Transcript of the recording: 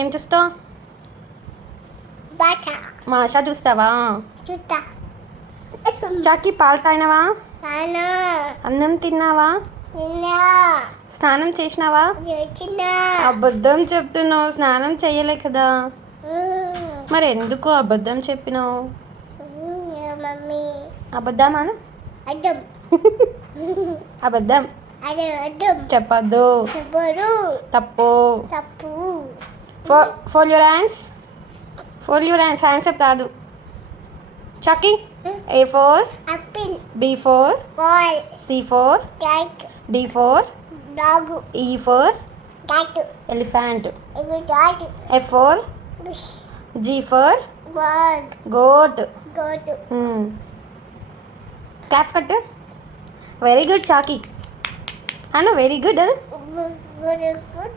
ఏం చూస్తావు? మాషా చూస్తావా? చాకి పాలు తాగినావా? అన్నం తిన్నావా? స్నానం చేసినావా? అబద్ధం చెప్తున్నావు, స్నానం చేయలే కదా. మరి ఎందుకు అబద్ధం చెప్పినావు? అబద్ధమా? అబద్ధం చెప్పద్దు, తప్పు. Fold your hands. Hands up కాదు. చాకి A for apple, B for ball, C for cat, D for dog, E for cat, elephant, dog, F for fish, G for ball, goat. goat. Claps కట్టు. Very good చాకి. అన్న very good. Very good.